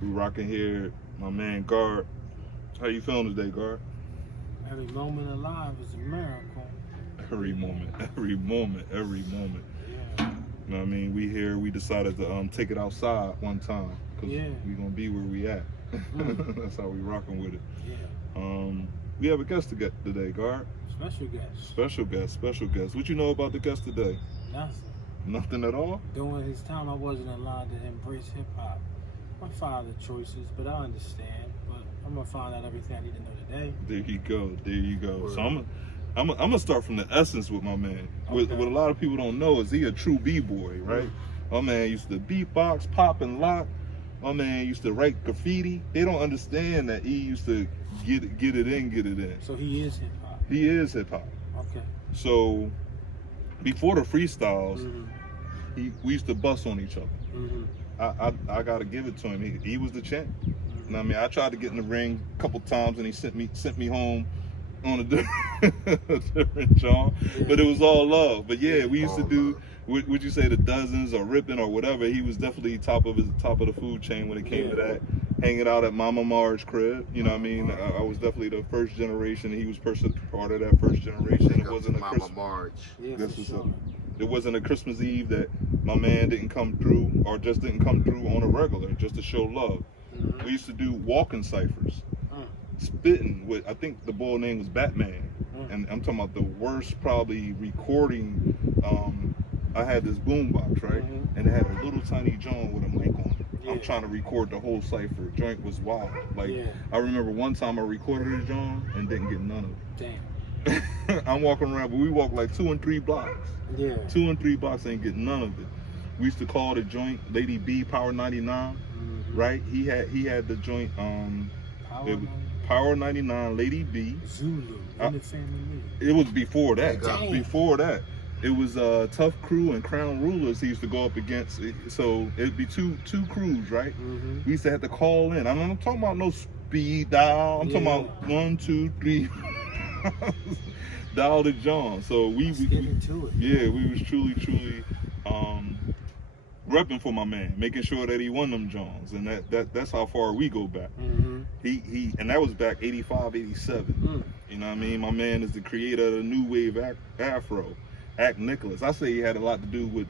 We rocking here, my man Guard. How you feeling today, Guard? Every moment alive is a miracle. Every moment, every moment, every moment. Yeah. You know what I mean? We here, we decided to take it outside one time. Cause Yeah. we gonna be where we at. That's how we rocking with it. Yeah. We have a guest to get today, Guard. Special guest. Special guest, special guest. What you know about the guest today? Nothing. Nothing at all? During his time, I wasn't allowed to embrace hip hop. My father choices, but I understand. But I'm gonna find out everything I need to know today. There you go. There you go. Word. So I'm gonna start from the essence with my man. Okay. What a lot of people don't know is he a true b-boy, right? My man used to beatbox, pop, and lock. My man used to write graffiti. They don't understand that he used to get it in. So he is hip hop. He is hip hop. Okay. So before the freestyles, Mm-hmm. we used to bust on each other. Mm-hmm. I gotta give it to him. He was the champ. You know what I mean? I tried to get in the ring a couple times and he sent me home on a different job. Yeah. But it was all love. But yeah, we used to All do love. would you say the dozens or ripping or whatever. He was definitely top of the food chain when it came to that. Hanging out at Mama Marge's crib. You know what I mean? I was definitely the first generation. He was part of that first generation. Pick It up wasn't a Mama Christmas. Marge. Yeah, That's for what's sure. up. It wasn't a Christmas Eve that my man didn't come through or just didn't come through on a regular just to show love. Mm-hmm. We used to do walking ciphers, spitting with, I think the boy name was Batman. And I'm talking about the worst probably recording. I had this boombox, right? And it had a little tiny John with a mic on it. I'm Yeah. trying to record the whole cipher. Joint was wild. Like, Yeah. I remember one time I recorded a John and didn't get none of Damn. it. I'm walking around, but we walked like 2 and 3 blocks. Yeah. 2 and 3 blocks ain't getting none of it. We used to call the joint Lady B Power 99, right? He had the joint Power it was Man. Power 99 Lady B. Zulu in the family. It was before that. Damn. Before that, it was Tough Crew and Crown Rulers he used to go up against. So it'd be two crews, right? Mm-hmm. We used to have to call in. I'm not talking about no speed dial. I'm talking about 1, 2, 3. Dial to John. So Let's get into it. yeah, we was truly repping for my man, making sure that he won them Johns, and that's how far we go back. Mm-hmm. He and that was back 85, 87. You know what I mean? My man is the creator of the new wave Afro, Act Nicholas. I say he had a lot to do with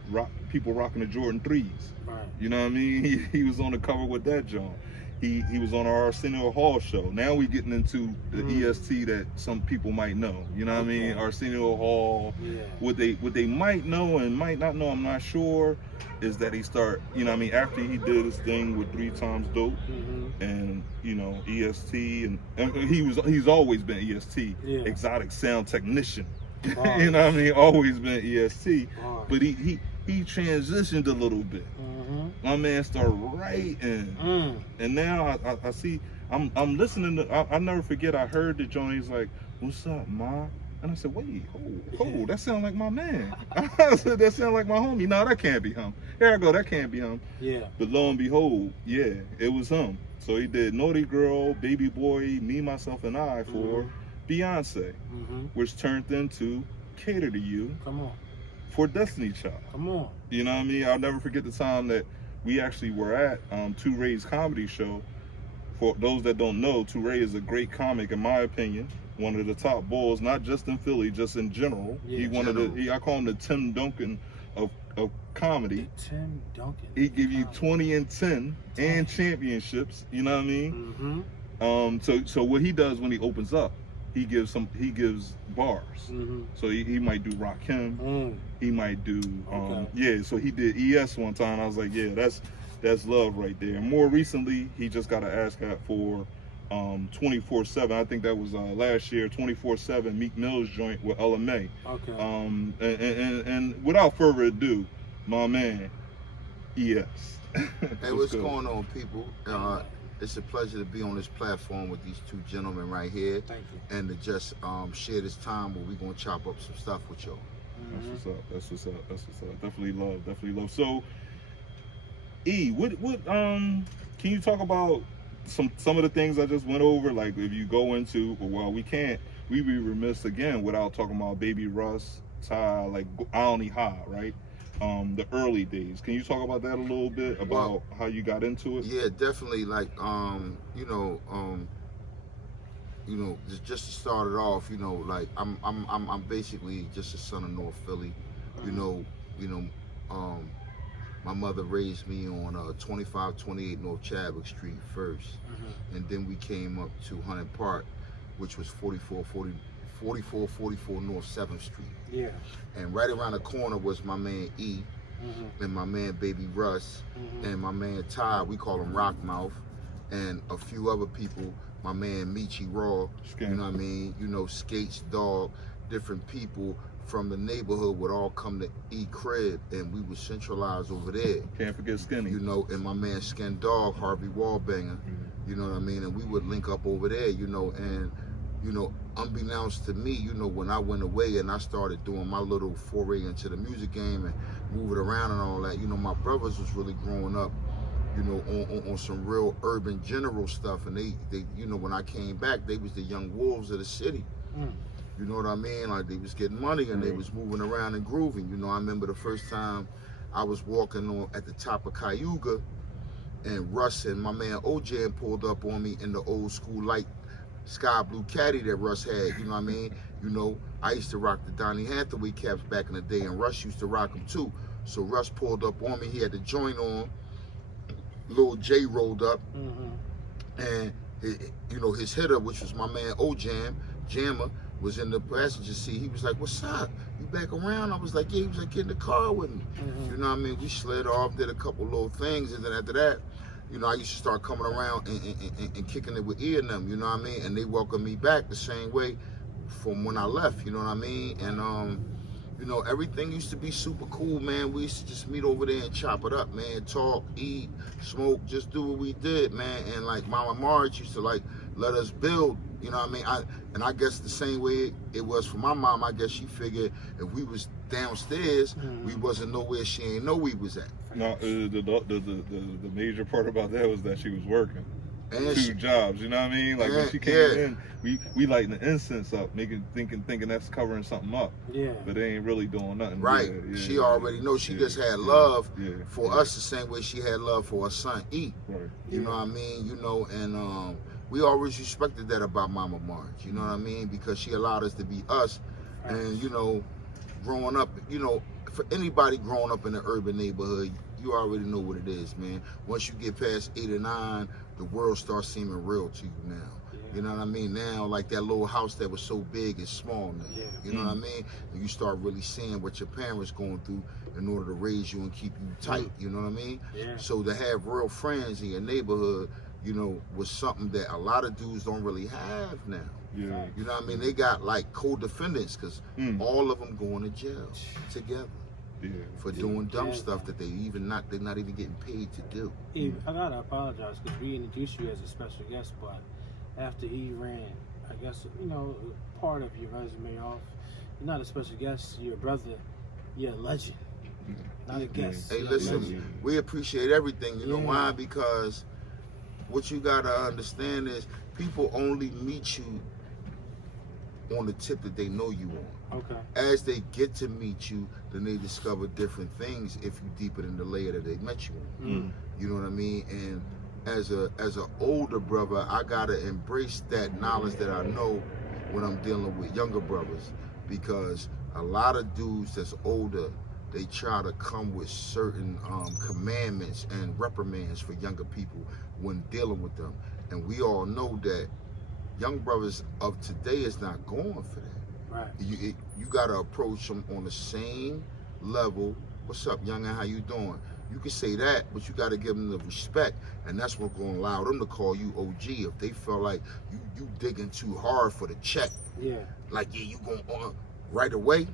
people rocking the Jordan 3s. Right. You know what I mean? He was on the cover with that John. He was on our Arsenio Hall show. Now we getting into the EST that some people might know. You know what I mean? Arsenio Hall. Yeah. What they might know and might not know, I'm not sure, is that he you know what I mean, after he did his thing with 3 Times Dope and, you know, EST and he's always been EST, exotic sound technician. You know what I mean? Always been EST. But he transitioned a little bit. My man started writing, and now I see I'm listening to. I never forget. I heard the joint. He's like, "What's up, ma?" And I said, "Wait, hold, that sound like my man." I said, "That sound like my homie." No, that can't be him. Here I go. That can't be him. Yeah. But lo and behold, yeah, it was him. So he did Naughty Girl, Baby Boy, Me, Myself, and I for Beyoncé, which turned into Cater to You. Come on. For Destiny Child. Come on. You know what I mean? I'll never forget the time that we actually were at Touré's comedy show. For those that don't know, Touré is a great comic, in my opinion. One of the top bulls, not just in Philly, just in general. Yeah, I call him the Tim Duncan of comedy. The Tim Duncan. He give you 20 and 10 and championships. You know what I mean? So what he does when he opens up, he gives bars. So he might do Rakim. He might do so he did ES one time. I was like, yeah, that's love right there. And more recently, he just got an ASCAP for 24/7. I think that was last year. 24/7 Meek Mill's joint with LMA. And without further ado, my man ES. Hey, what's going on, people? It's a pleasure to be on this platform with these 2 gentlemen right here. Thank you. And to just share this time where we're going to chop up some stuff with y'all. That's what's up. Definitely love. So, E, what can you talk about some of the things I just went over? Like, if you go into, we'd be remiss again without talking about Baby Russ, Ty, like I Only High, right? the early days. Can you talk about that a little bit, about how you got into it? Yeah, definitely. Like, just to start it off, like I'm basically just a son of North Philly. You know, you know, my mother raised me on 2528 North Chadwick Street first, and then we came up to Hunting Park, which was 4444 North 7th Street. Yeah. And right around the corner was my man E, and my man Baby Russ, and my man Ty, we call him Rockmouth, and a few other people, my man Michi Raw, you know what I mean, Skates Dog, different people from the neighborhood would all come to E crib, and we would centralize over there. Can't forget Skinny. And my man Skin Dog, Harvey Wallbanger, you know what I mean, and we would link up over there, and unbeknownst to me, when I went away and I started doing my little foray into the music game and moving around and all that, my brothers was really growing up, on some real urban general stuff, and they when I came back, they was the young wolves of the city. You know what I mean? Like, they was getting money and they was moving around and grooving. I remember the first time I was walking at the top of Cayuga, and Russ and my man OJ pulled up on me in the old school light sky blue caddy that Russ had, you know what I mean? I used to rock the Donny Hathaway caps back in the day, and Russ used to rock them too. So Russ pulled up on me, he had the joint on, Lil J rolled up, and his hitter, which was my man Jammer, was in the passenger seat. He was like, "What's up? You back around?" I was like, "Yeah." He was like, "Get in the car with me." You know what I mean? We slid off, did a couple little things, and then after that, I used to start coming around and kicking it with E and them, you know what I mean? And they welcomed me back the same way from when I left, you know what I mean? And, everything used to be super cool, man. We used to just meet over there and chop it up, man. Talk, eat, smoke, just do what we did, man. And, like, Mama Marge used to, like, let us build, you know what I mean? I guess the same way it was for my mom, I guess she figured if we was downstairs, we wasn't nowhere she ain't know we was at. No, the major part about that was that she was working. And 2 jobs, you know what I mean? Like, when she came in, we lighting the incense up, thinking that's covering something up. Yeah. But they ain't really doing nothing. Right. She already knows. She just had love for us the same way she had love for her son E. Right. You know what I mean? And we always respected that about Mama Marge. You know what I mean? Because she allowed us to be us. And growing up, for anybody growing up in an urban neighborhood, you already know what it is, man. Once you get past 8 or 9, the world starts seeming real to you now. You know what I mean? Now, like, that little house that was so big is small now. You know what I mean? And you start really seeing what your parents going through in order to raise you and keep you tight. You know what I mean? So to have real friends in your neighborhood, was something that a lot of dudes don't really have now. You know what I mean? They got, like, co-defendants, because all of them going to jail together. For doing dumb stuff that they're not even getting paid to do. I gotta apologize because we introduced you as a special guest, but after he ran, I guess, part of your resume off, you're not a special guest, you're a brother, you're a legend, not a guest. Hey, listen, we appreciate everything. You know why? Because what you gotta understand is people only meet you on the tip that they know you on. Okay. As they get to meet you, then they discover different things if you deepen in the layer that they met you on. You know what I mean? And as an older brother, I gotta embrace that knowledge that I know when I'm dealing with younger brothers, because a lot of dudes that's older, they try to come with certain commandments and reprimands for younger people when dealing with them. And we all know that young brothers of today is not going for that. Right. You gotta approach them on the same level. What's up, youngin'? How you doing? You can say that, but you gotta give them the respect, and that's what's gonna allow them to call you OG. If they feel like you digging too hard for the check, like you going right away,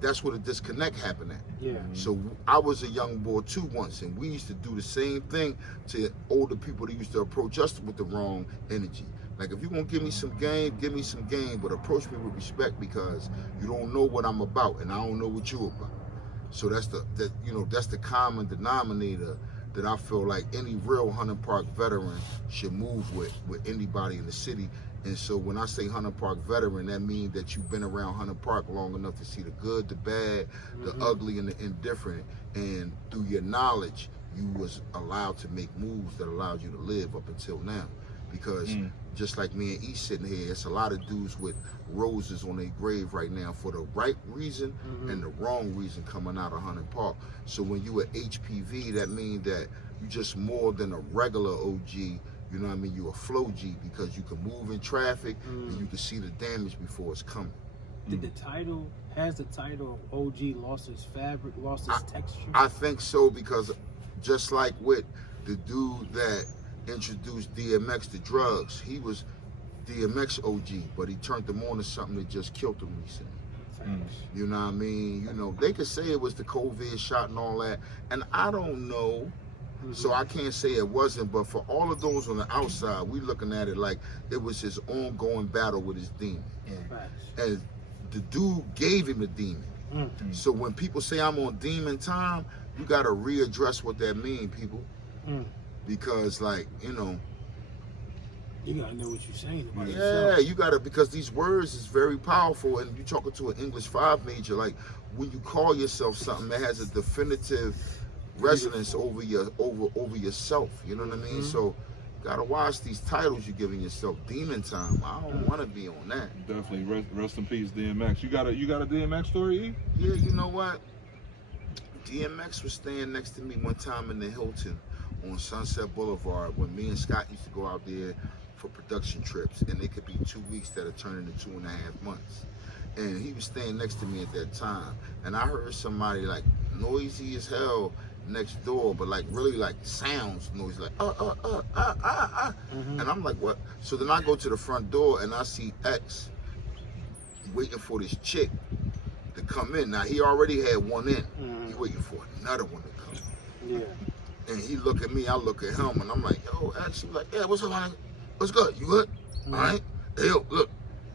that's where the disconnect happened at. So I was a young boy too once, and we used to do the same thing to older people that used to approach us with the wrong energy. Like, if you're gonna give me some game, give me some game, but approach me with respect, because you don't know what I'm about and I don't know what you're about. So that's the common denominator that I feel like any real Hunting Park veteran should move with anybody in the city, And so when I say Hunter Park veteran, that means that you've been around Hunter Park long enough to see the good, the bad, the ugly, and the indifferent. And through your knowledge, you was allowed to make moves that allowed you to live up until now. Because just like me and E sitting here, it's a lot of dudes with roses on their grave right now for the right reason and the wrong reason coming out of Hunter Park. So when you at HPV, that means that you just more than a regular OG. You know what I mean? You a flow G because you can move in traffic and you can see the damage before it's coming. Did the title, has the title of OG lost its fabric, lost its texture? I think so, because just like with the dude that introduced DMX to drugs, he was DMX OG, but he turned them on to something that just killed him recently. You know what I mean? You know, they could say it was the COVID shot and all that, and I don't know. So I can't say it wasn't, but for all of those on the outside, we looking at it like it was his ongoing battle with his demon. And the dude gave him the demon. So when people say I'm on demon time, you got to readdress what that means, people. Because, like, you know, you gotta know what you're saying about yeah, yourself. you gotta, because these words is very powerful, and you talking to an English 5 major, like when you call yourself something that has a definitive resonance over yourself, you know what I mean? So you gotta watch these titles you're giving yourself. Demon time, I don't want to be on that. Definitely rest in peace, DMX. You got a DMX story, E? Yeah, you know what? DMX was staying next to me one time in the Hilton on Sunset Boulevard when me and Scott used to go out there for production trips, and it could be 2 weeks that turn into 2.5 months. And he was staying next to me at that time, and I heard somebody like noisy as hell next door, but like really like sounds noisy, like and I'm like, what? So then I go to the front door and I see X waiting for this chick to come in. Now he already had one in. He waiting for another one to come. Yeah. And he look at me, I look at him, and I'm like, yo, X. He like, yeah, what's up, man? What's good? You good? All right. Hey, yo, look,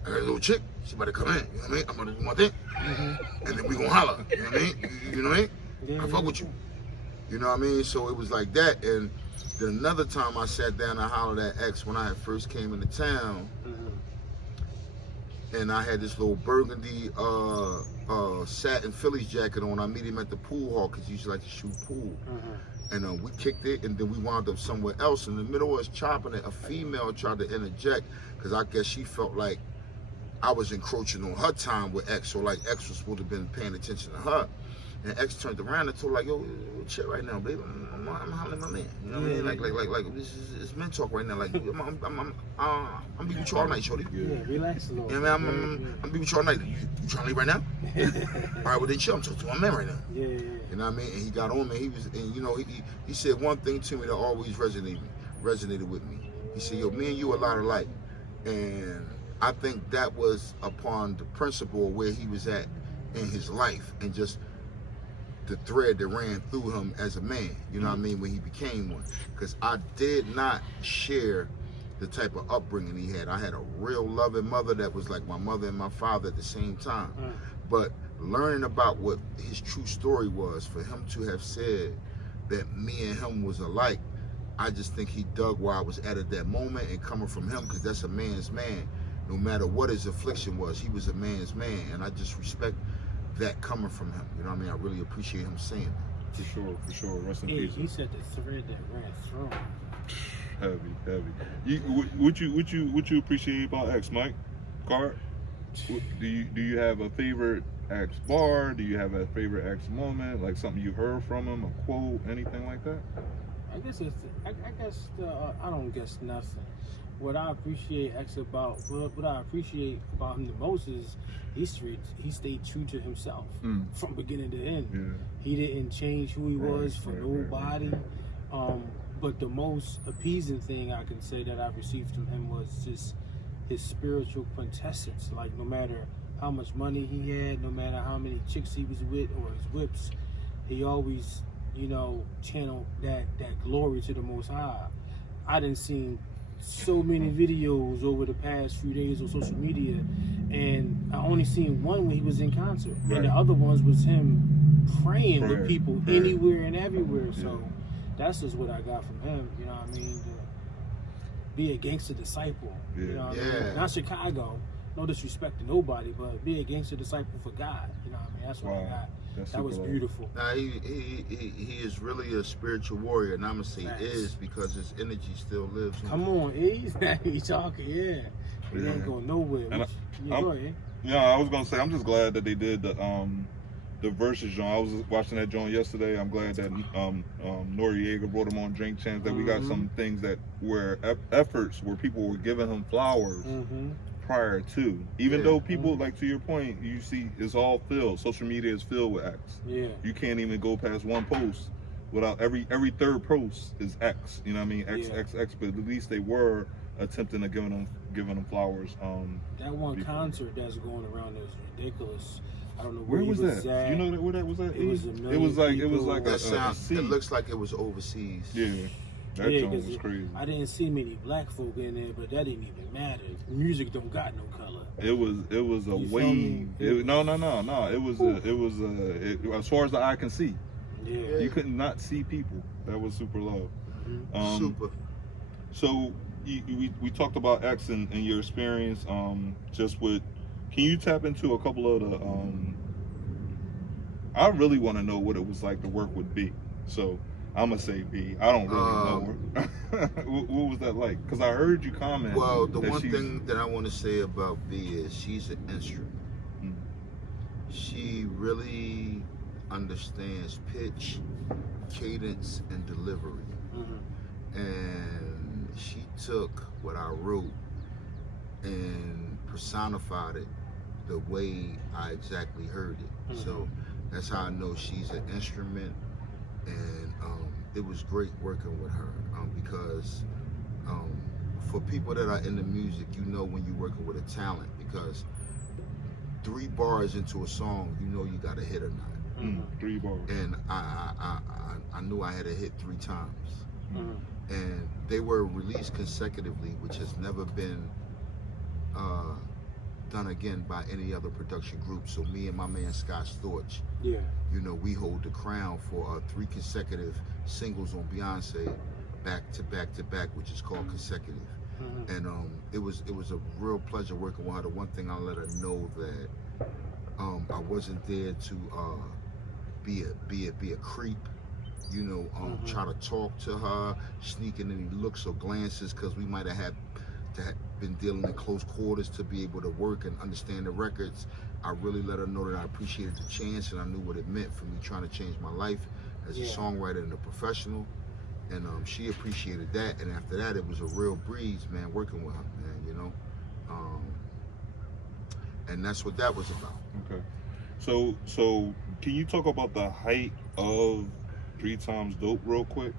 I got a little chick. She about to come in. You know what I mean? I'm gonna do my thing, and then we gonna holler. You know what I mean? You know what I mean? Yeah, I fuck with you. You know what I mean? So it was like that. And then another time I sat down and hollered at X when I had first came into town, and I had this little burgundy satin Phillies jacket on. I meet him at the pool hall because he used to like to shoot pool. And we kicked it, and then we wound up somewhere else. In the middle of us chopping it, a female tried to interject because I guess she felt like I was encroaching on her time with X, so like X was supposed to have been paying attention to her. And X turned around and told like, yo, chill right now, baby. I'm hollering my man. You know what I mean? Like this is men talk right now. Like I'm be with you all night, shorty. Yeah, relax a little. You know what I mean? I'm be with you all night. You trying to leave right now? All right, well then chill. I'm talking to my man right now. Yeah. You know what I mean? And he got on me. He was, and you know, he said one thing to me that always resonated with me. He said, yo, me and you a lot alike. And I think that was upon the principle of where he was at in his life, and just the thread that ran through him as a man, you know what I mean, when he became one. Because I did not share the type of upbringing he had. I had a real loving mother that was like my mother and my father at the same time. But learning about what his true story was, for him to have said that me and him was alike, I just think he dug where I was at that moment, and coming from him, because that's a man's man. No matter what his affliction was, he was a man's man, and I just respect that coming from him. You know what I mean? I really appreciate him saying that. For sure. Rest in Hey, peace. he said the thread that ran through him. Heavy. What you appreciate about X, Mike? Card? Do you have a favorite X bar? Do you have a favorite X moment? Like something you heard from him, a quote, anything like that? I guess I don't guess nothing. What I appreciate about him the most is he stayed true to himself from beginning to end. Yeah. He didn't change who he was for nobody. But the most appeasing thing I can say that I received from him was just his spiritual quintessence. Like, no matter how much money he had, no matter how many chicks he was with or his whips, he always, channeled that glory to the Most High. I done seen so many videos over the past few days on social media, and I only seen one when he was in concert, and the other ones was him praying with people anywhere and everywhere. So that's just what I got from him. You know what I mean? be a gangster disciple. Yeah. You know what I mean? Yeah. Not Chicago, no disrespect to nobody, but be a gangster disciple for God. You know what I mean? That's what I Wow. got. That's That was super beautiful. Now he is really a spiritual warrior, and I'm gonna say Facts. is because his energy still lives. Come on, he's talking, yeah. He Yeah. ain't going nowhere. And Yeah, go ahead. Yeah, I was gonna say I'm just glad that they did the versus joint. I was watching that joint yesterday. I'm glad that Noriega brought him on Drink Champs. That we got some things that were efforts where people were giving him flowers prior to. Even though people, like to your point, you see it's all filled. Social media is filled with X. Yeah. You can't even go past one post without every third post is X. You know what I mean? X, Yeah. X, X. But at least they were attempting to giving them flowers. That one before. concert that's going around is ridiculous. I don't know Where he was that? at. You know where that was at? It was a It million was like people. a That sound. sea. It looks like it was overseas. Yeah, that Yeah, joint 'cause was crazy. I didn't see many black folk in there, but that didn't even matter. Music don't got no color. It was a You feel me? wave. No. It was as far as the eye can see. Yeah. You could not see people. That was super low. Super. So we talked about X and your experience. Just with, can you tap into a couple of the? I really want to know what it was like to work with B. So I'm gonna say B. I don't really know her. What was that like? Because I heard you comment. Well, the that one she's- thing that I want to say about B is she's an instrument. Mm. She really understands pitch, cadence, and delivery. And she took what I wrote and personified it the way I exactly heard it. So that's how I know she's an instrument. And it was great working with her because for people that are in the music, you know when you're working with a talent, because 3 bars into a song, you know you got to hit or not. 3 bars. And I knew I had to hit 3 times. And they were released consecutively, which has never been done again by any other production group. So me and my man Scott Storch, Yeah. you know, we hold the crown for 3 consecutive singles on Beyoncé, back to back to back, which is called consecutive. And it was a real pleasure working with her. The one thing I let her know that I wasn't there to be a creep, you know, try to talk to her, sneaking any looks or glances, because we might have had to have been dealing in close quarters to be able to work and understand the records. I really let her know that I appreciated the chance and I knew what it meant for me trying to change my life as a songwriter and a professional. And she appreciated that. And after that, it was a real breeze, man, working with her, man, you know. And that's what that was about. Okay. So can you talk about the height of 3 Times Dope real quick?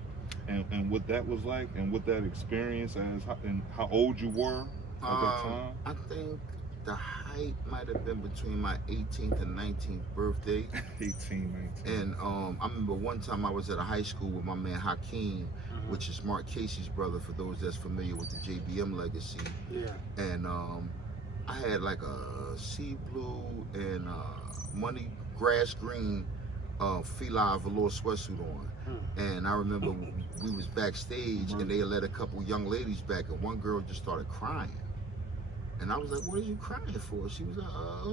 And what that was like, and what that experience and how old you were at that time? I think the height might have been between my 18th and 19th birthday. 18, 19. And I remember one time I was at a high school with my man Hakeem, which is Mark Casey's brother, for those that's familiar with the JBM legacy. Yeah. And I had like a sea blue and money grass green Fila velour sweatsuit on. And I remember we was backstage and they let a couple young ladies back, and one girl just started crying. And I was like, what are you crying for? She was like,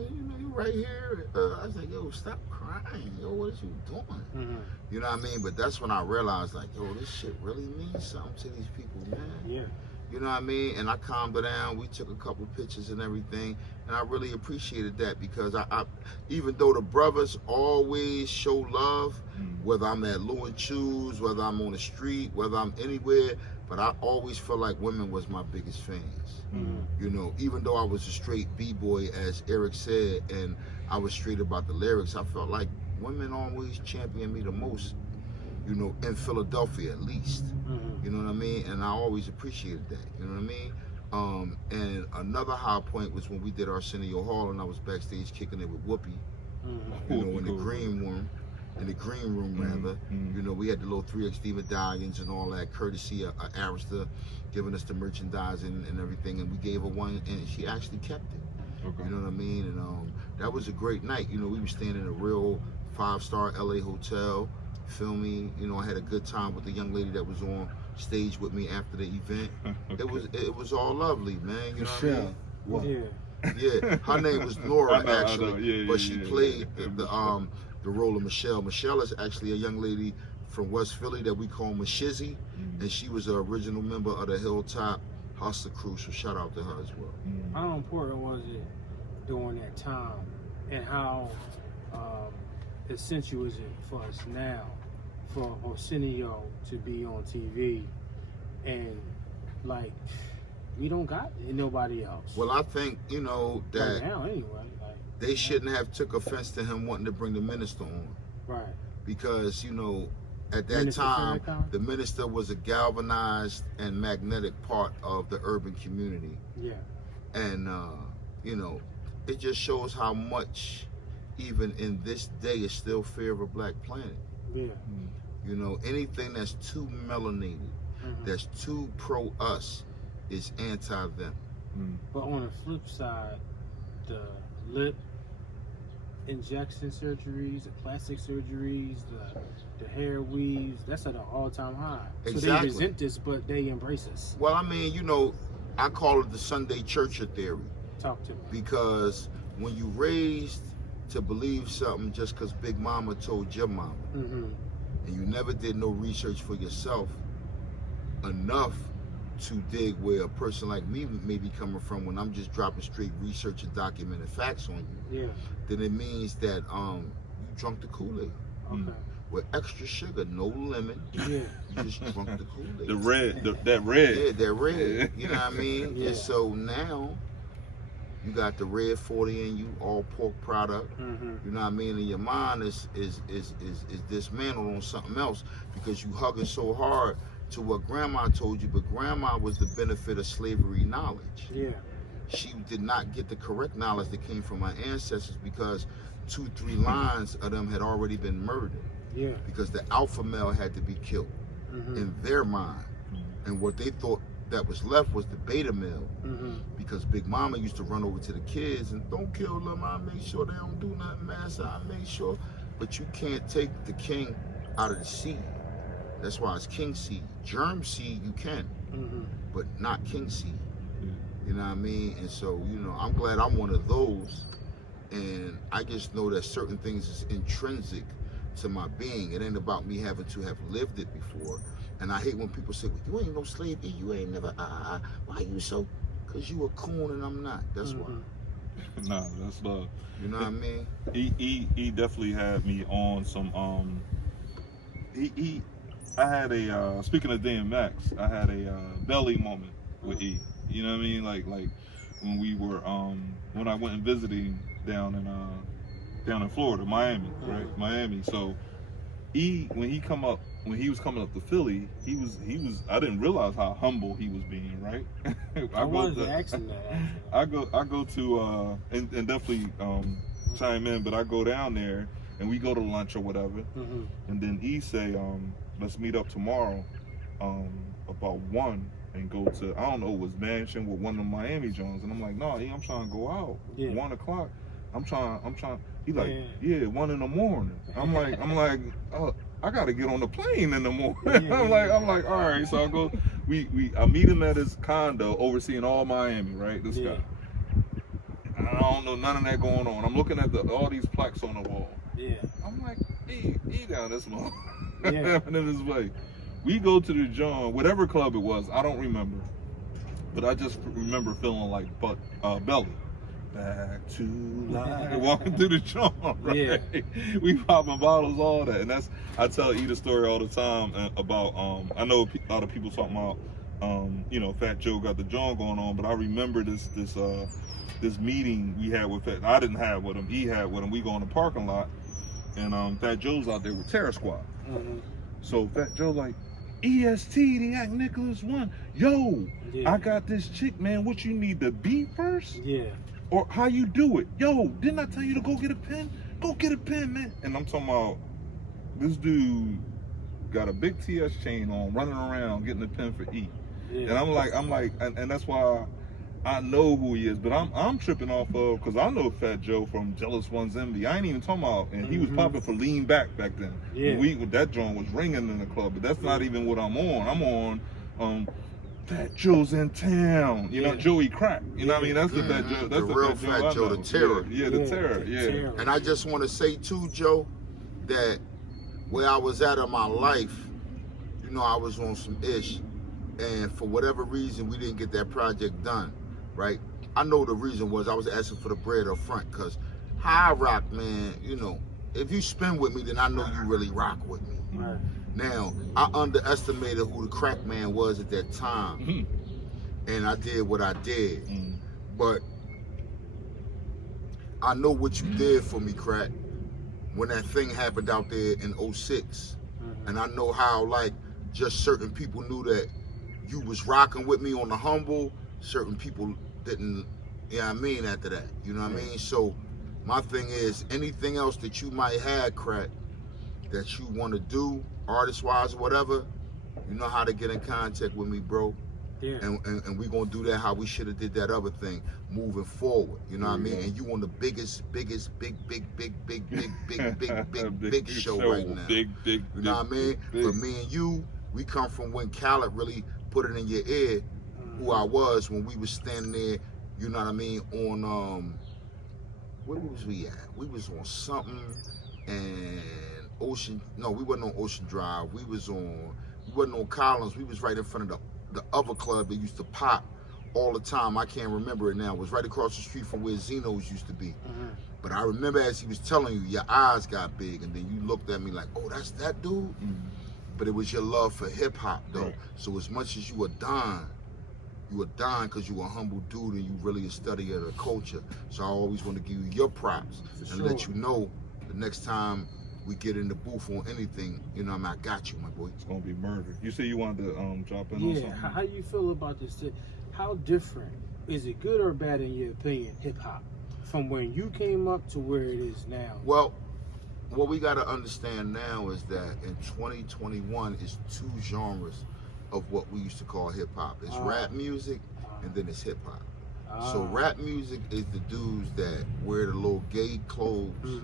you know, you right here. I was like, yo, stop crying. Yo, what is you doing? You know what I mean? But that's when I realized, like, yo, this shit really means something to these people, man. Yeah. You know what I mean? And I calmed her down. We took a couple pictures and everything. And I really appreciated that, because I even though the brothers always show love, whether I'm at Lou and Choose, whether I'm on the street, whether I'm anywhere, but I always felt like women was my biggest fans. You know, even though I was a straight B-boy, as Eric said, and I was straight about the lyrics, I felt like women always championed me the most, you know, in Philadelphia at least. You know what I mean? And I always appreciated that, you know what I mean? And another high point was when we did Arsenio Hall and I was backstage kicking it with Whoopi, you know, in the green room. In the green room, rather. You know, we had the little 3XD medallions and all that, courtesy of Arista giving us the merchandising and everything, and we gave her one, and she actually kept it. Okay. You know what I mean? And that was a great night. You know, we were staying in a real 5-star LA hotel, filming. You know, I had a good time with the young lady that was on stage with me after the event. Okay. It was all lovely, man. You know what I mean? What? Yeah. Yeah, her name was Nora, I know. actually, Yeah, but she yeah. played the role of Michelle. Michelle is actually a young lady from West Philly that we call Mashizzy, and she was an original member of the Hilltop Hustler crew. So shout out to her as well. How important was it during that time, and how essential is it for us now, for Arsenio to be on TV, and like we don't got nobody else. Well, I think right that now anyway. Like, they shouldn't have took offense to him wanting to bring the minister on, right. because at that Minister time Farrakhan? the minister was a galvanized and magnetic part of the urban community, Yeah. and it just shows how much even in this day is still fear of a black planet. Yeah. Anything that's too melanated, that's too pro us, is anti them. But on the flip side, the lip injection surgeries, the plastic surgeries, the hair weaves, that's at an all-time high. So Exactly. they resent this, but they embrace us. Well, I mean, I call it the Sunday churcher theory, Talk to me. because when you raised to believe something just because Big Mama told your mama, and you never did no research for yourself enough to dig where a person like me may be coming from, when I'm just dropping straight research and documented facts on you, Yeah. then it means that you drunk the Kool-Aid Okay. with extra sugar, no lemon. Yeah. You just drunk the Kool-Aid. The red, that red. Yeah, that red. You know what I mean? Yeah. And so now you got the red 40 in you, all pork product. You know what I mean? And your mind is dismantled on something else, because you hugging so hard to what grandma told you, but grandma was the benefit of slavery knowledge. Yeah. She did not get the correct knowledge that came from her ancestors, because 2-3 lines of them had already been murdered, Yeah. because the alpha male had to be killed in their mind. And what they thought that was left was the beta male, because Big Mama used to run over to the kids and, don't kill them, I make sure they don't do nothing, master, I make sure. But you can't take the king out of the seed. That's why it's king seed. Germ seed you can, but not king seed. You know what I mean? And so, I'm glad I'm one of those, and I just know that certain things is intrinsic to my being. It ain't about me having to have lived it before. And I hate when people say, well, you ain't no slave, you ain't never, why you so? Because you a coon and I'm not, that's why. Nah, that's love. You know what I mean? He definitely had me on some, I had a, speaking of DMX, I had a belly moment with E. You know what I mean? Like when we were, when I went and visited down in Florida, Miami, right? Miami. So E, when he was coming up to Philly, he was, I didn't realize how humble he was being, right? I wanted to ask him that, actually. I go to, and definitely chime in, but I go down there and we go to lunch or whatever. And then E say, let's meet up tomorrow about 1 and go to, I don't know, it was Mansion with one of the Miami Jones. And I'm like, no, I'm trying to go out. 1 o'clock. I'm trying. He like, yeah, 1 in the morning. I'm like, oh, I gotta get on the plane in the morning. I'm like, all right. So I go, I meet him at his condo overseeing all Miami, right? This guy. I don't know none of that going on. I'm looking at all these plaques on the wall. Yeah. I'm like, he down this month. Happening in his way. We go to the John, whatever club it was, I don't remember. But I just remember feeling like Belly. Back to life. Walking through the John, right? Yeah. We popping bottles, all that. And I tell E the story all the time about, I know a lot of people talking about, Fat Joe got the John going on, but I remember this meeting we had with Fat. I didn't have with him, he had with him. We go in the parking lot, and Fat Joe's out there with Terror Squad. So Fat Joe like, EST, the Act Nicholas one. Yo, I got this chick, man. What you need, the beat first? Yeah. Or how you do it? Yo, didn't I tell you to go get a pen? Go get a pen, man. And I'm talking about this dude got a big TS chain on, running around getting a pen for E. And I'm like, and that's why I know who he is, but I'm tripping off of, because I know Fat Joe from Jealous One's Envy. I ain't even talking about, and he was popping for Lean Back then. Yeah. That joint was ringing in the club, but that's not even what I'm on. I'm on Fat Joe's in town. You know, Joey Crack. You know what I mean? That's the Fat Joe. That's the real Fat Joe, the terror. Yeah, the terror. Yeah. And I just want to say too, Joe, that where I was at in my life, you know, I was on some ish, and for whatever reason, we didn't get that project done. Right? I know the reason was I was asking for the bread up front, because how I rock, man, you know, if you spin with me, then I know you really rock with me. Right. Now, I underestimated who the crack man was at that time, and I did what I did. But I know what you did for me, Crack, when that thing happened out there in 06. And I know how, like, just certain people knew that you was rocking with me on the humble. Certain people didn't, you know what I mean, after that. You know what I mean? So my thing is, anything else that you might have, Crack, that you want to do, artist-wise or whatever, you know how to get in contact with me, bro. Yeah. And we gonna do that how we should have did that other thing moving forward. You know what I mean? And you on the big show right now. Big. You know what I mean? But me and you, we come from when Khaled really put it in your ear who I was when we was standing there, you know what I mean, on where was we at? We was on something and we wasn't on Ocean Drive. We wasn't on Collins. We was right in front of the other club that used to pop all the time. I can't remember it now. It was right across the street from where Zeno's used to be. But I remember as he was telling you, your eyes got big, and then you looked at me like, oh, that's that dude? But it was your love for hip hop, though. Right. So as much as you were dying because you were a humble dude and you really a study of the culture. So I always want to give you your props let you know the next time we get in the booth on anything, you know, I got you, my boy. It's gonna be murder. You say you wanted to drop in on something? Yeah, how you feel about this? How different, is it good or bad in your opinion, hip hop, from when you came up to where it is now? Well, what we gotta understand now is that in 2021 is two genres of what we used to call hip hop. It's rap music and then it's hip hop. So rap music is the dudes that wear the little gay clothes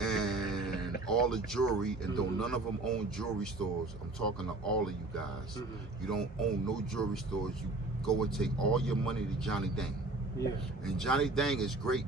and all the jewelry, and though none of them own jewelry stores, I'm talking to all of you guys. You don't own no jewelry stores. You go and take all your money to Johnny Dang. Yeah. And Johnny Dang is great,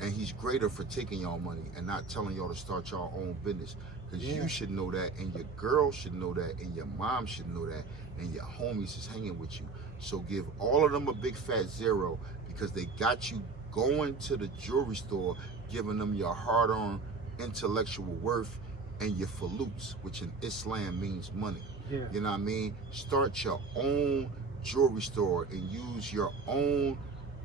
and he's greater for taking y'all money and not telling y'all to start y'all own business. Because you should know that, and your girl should know that, and your mom should know that, and your homies is hanging with you. So give all of them a big fat zero, because they got you going to the jewelry store, giving them your hard-earned intellectual worth and your faloots, which in Islam means money. Yeah. You know what I mean? Start your own jewelry store and use your own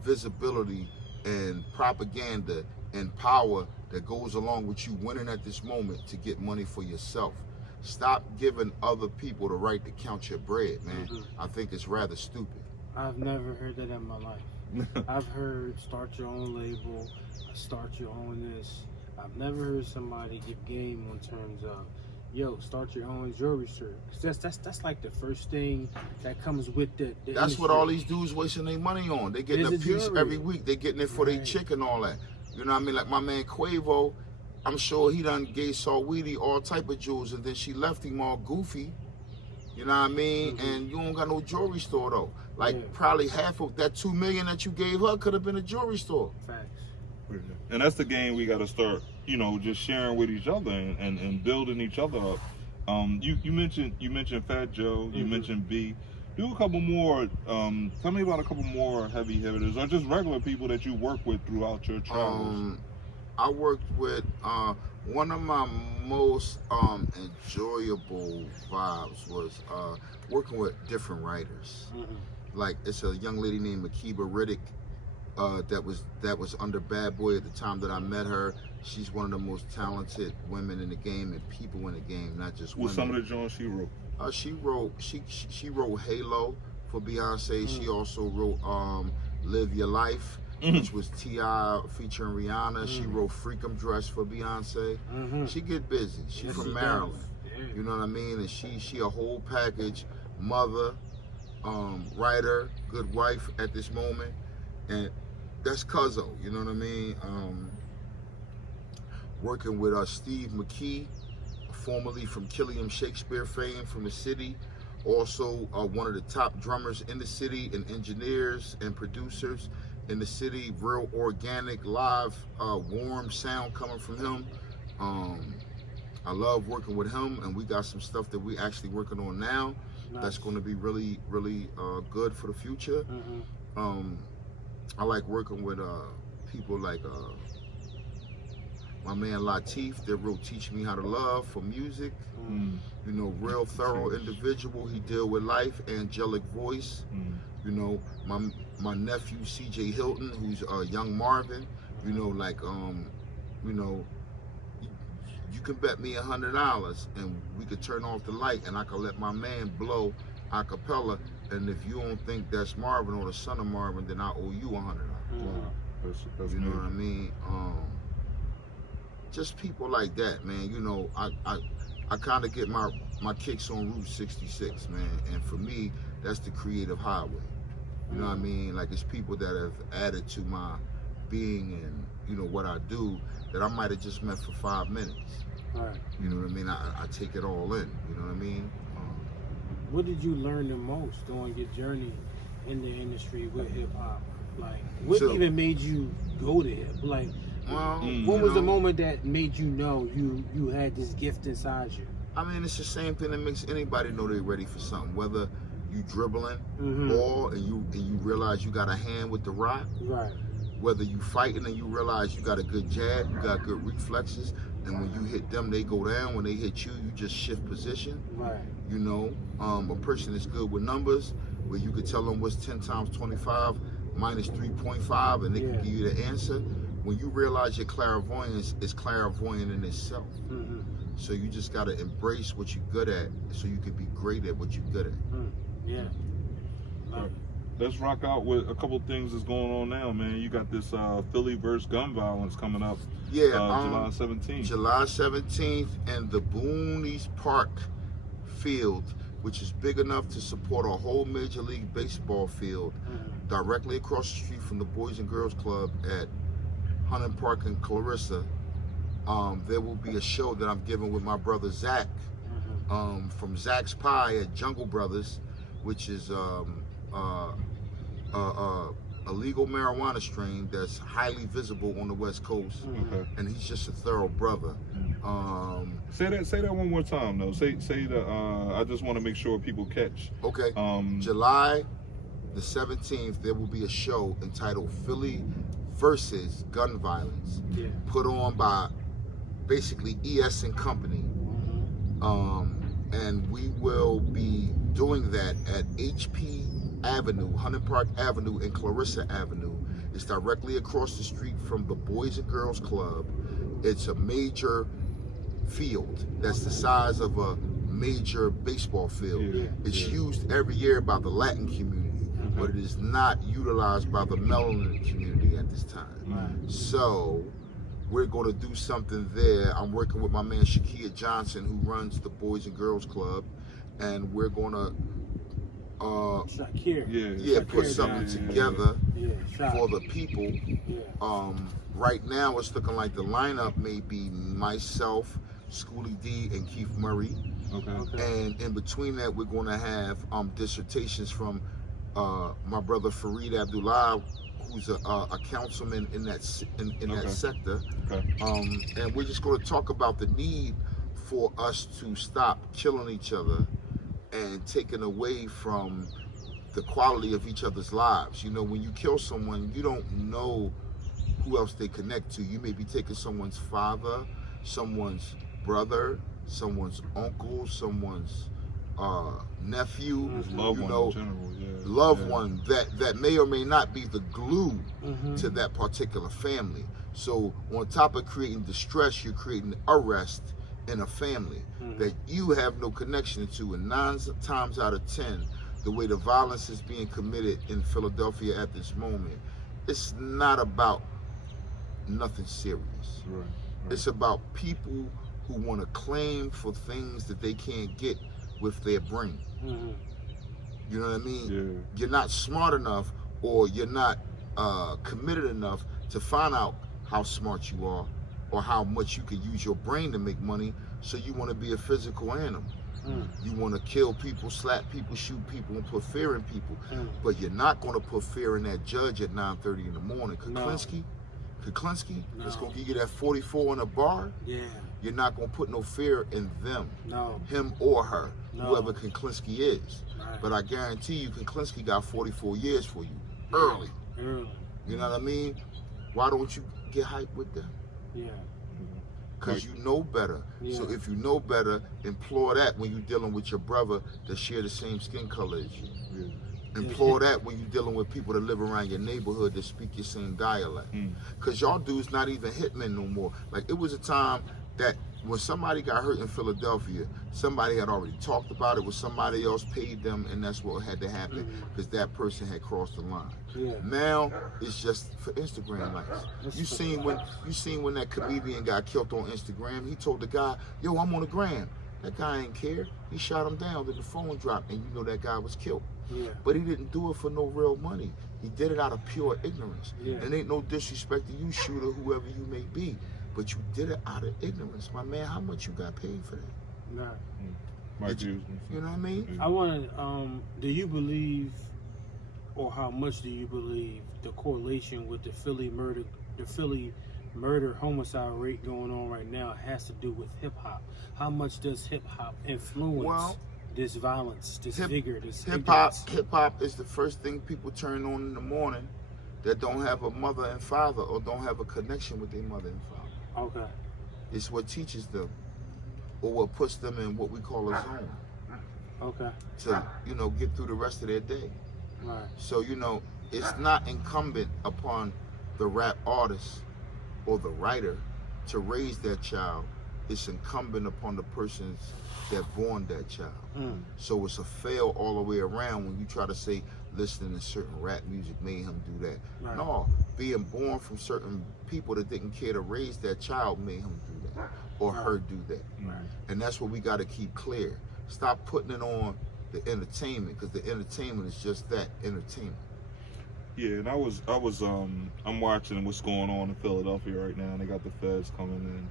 visibility and propaganda and power that goes along with you winning at this moment to get money for yourself. Stop giving other people the right to count your bread, man. I think it's rather stupid. I've never heard that in my life. I've heard start your own label, start your own this. I've never heard somebody give game on terms of, yo, start your own jewelry store. That's like the first thing that comes with the That's industry. what all these dudes wasting their money on. They getting a piece jewelry every week. They getting it for their chick and all that. You know what I mean? Like my man Quavo, I'm sure he done gave Saweetie all type of jewels, and then she left him all goofy. You know what I mean? And you don't got no jewelry store though. Like probably half of that $2 million that you gave her could have been a jewelry store. Facts. And that's the game we got to start, you know, just sharing with each other and building each other up. You mentioned Fat Joe, you mentioned B. Do a couple more. Tell me about a couple more heavy hitters, or just regular people that you work with throughout your travels. I worked with one of my most enjoyable vibes was working with different writers. Like it's a young lady named Akiba Riddick that was under Bad Boy at the time that I met her. She's one of the most talented women in the game and people in the game, not just women. What's some of the joints she wrote? She wrote Halo for Beyonce. She also wrote Live Your Life, which was T.I. featuring Rihanna. She wrote Freakum Dress for Beyonce. She get busy. She's from Maryland. You know what I mean? And she a whole package mother, writer, good wife at this moment, and that's Cuzzo, you know what I mean? Working with Steve McKee, formerly from Killiam Shakespeare fame from the city, also one of the top drummers in the city and engineers and producers in the city, real organic, live, warm sound coming from him. I love working with him, and we got some stuff that we actually working on now. Nice. That's going to be really, really good for the future. I like working with people like my man Latif. They're real teaching me how to love for music. You know, real thorough individual. He deal with life, angelic voice. You know, my nephew CJ Hilton, who's young Marvin. You know, like you know, you can bet me $100 and we could turn off the light and I could let my man blow a cappella, and if you don't think that's Marvin or the son of Marvin, then I owe you $100. Wow. That's You know what I mean? Just people like that, man. You know, I kind of get my kicks on Route 66, man, and for me, that's the creative highway. You know what I mean? Like, it's people that have added to my being and, you know, what I do that I might have just met for 5 minutes. Right. You know what I mean? I take it all in. You know what I mean? What did you learn the most during your journey in the industry with hip hop? Like, what even made you go to hip? Like, what was the moment that made you know you had this gift inside you? I mean, it's the same thing that makes anybody know they're ready for something. Whether you dribbling ball and you realize you got a hand with the rock, right? Whether you fighting and you realize you got a good jab, you got good reflexes, and when you hit them, they go down. When they hit you, you just shift position. Right. You know, a person is good with numbers, where you could tell them what's 10 times 25 minus 3.5, and they can give you the answer. When you realize your clairvoyance is clairvoyant in itself. So you just got to embrace what you're good at so you can be great at what you're good at. Yeah. Let's rock out with a couple things that's going on now, man. You got this Philly versus gun violence coming up. Yeah, July 17th. July 17th, and the Boone East Park field, which is big enough to support a whole Major League Baseball field, directly across the street from the Boys and Girls Club at Hunting Park in Clarissa. There will be a show that I'm giving with my brother Zach, from Zach's Pie at Jungle Brothers, which is a legal marijuana strain that's highly visible on the West Coast, and he's just a thorough brother. Say that one more time, though. Say the. I just want to make sure people catch. Okay. July the 17th, there will be a show entitled Philly versus Gun Violence, put on by basically EST and Company, and we will be doing that at HP Avenue, Hunting Park Avenue, and Clarissa Avenue. It's directly across the street from the Boys and Girls Club. It's a major field that's the size of a major baseball field. It's used every year by the Latin community, but it is not utilized by the melanin community at this time. So we're going to do something there. I'm working with my man Shakia Johnson, who runs the Boys and Girls Club, and we're going to put something together for the people. Right now it's looking like the lineup may be myself, Schoolie D, and Keith Murray. And in between that, we're going to have dissertations from my brother Fareed Abdullah, who's a councilman in that that sector. And we're just going to talk about the need for us to stop killing each other and taking away from the quality of each other's lives. You know, when you kill someone, you don't know who else they connect to. You may be taking someone's father, someone's brother, someone's uncle, someone's nephew, loved one in general, loved one that may or may not be the glue to that particular family. So on top of creating distress, you're creating arrest in a family that you have no connection to. And 9 times out of 10, the way the violence is being committed in Philadelphia at this moment, it's not about nothing serious. It's about people who want to claim for things that they can't get with their brain. You know what I mean? Yeah. You're not smart enough, or you're not committed enough to find out how smart you are, or how much you can use your brain to make money. So you want to be a physical animal. You want to kill people, slap people, shoot people, and put fear in people. But you're not going to put fear in that judge at 9:30 in the morning. Kuklinski, it's going to give you that 44 in a bar. Yeah. You're not going to put no fear in them. No. Him or her, No. whoever Kuklinski is. Right. But I guarantee you, Kuklinski got 44 years for you, early. Early. You know what I mean? Why don't you get hyped with them? Yeah. Because you know better. Yeah. So if you know better, implore that when you're dealing with your brother that share the same skin color as you. Yeah. Implore that when you're dealing with people that live around your neighborhood that speak your same dialect. Because y'all dudes not even hitmen no more. Like, it was a time that when somebody got hurt in Philadelphia, somebody had already talked about it with somebody else, paid them, and that's what had to happen because that person had crossed the line. Yeah. Now it's just for Instagram likes. You seen when that comedian got killed on Instagram? He told the guy, "Yo, I'm on the gram." That guy ain't care. He shot him down. Then the phone dropped, and you know that guy was killed. Yeah. But he didn't do it for no real money. He did it out of pure ignorance. Yeah. And ain't no disrespect to you, shooter, whoever you may be. But you did it out of ignorance, my man. How much you got paid for that? Nah. You know what I mean? I wanted, do you believe, or how much do you believe the correlation with the Philly murder homicide rate going on right now has to do with hip hop? How much does hip hop influence this violence, this vigor, this hip hop is the first thing people turn on in the morning that don't have a mother and father, or don't have a connection with their mother and father. Okay. It's what teaches them, or what puts them in what we call a zone. Okay. To, get through the rest of their day. Right. So, it's not incumbent upon the rap artist or the writer to raise that child. It's incumbent upon the persons that born that child. So it's a fail all the way around when you try to say listening to certain rap music made him do that. Right. No, being born from certain people that didn't care to raise that child made him do that, or her do that. Right. And that's what we got to keep clear. Stop putting it on the entertainment, because the entertainment is just that, entertainment. Yeah, and I'm watching what's going on in Philadelphia right now, and they got the feds coming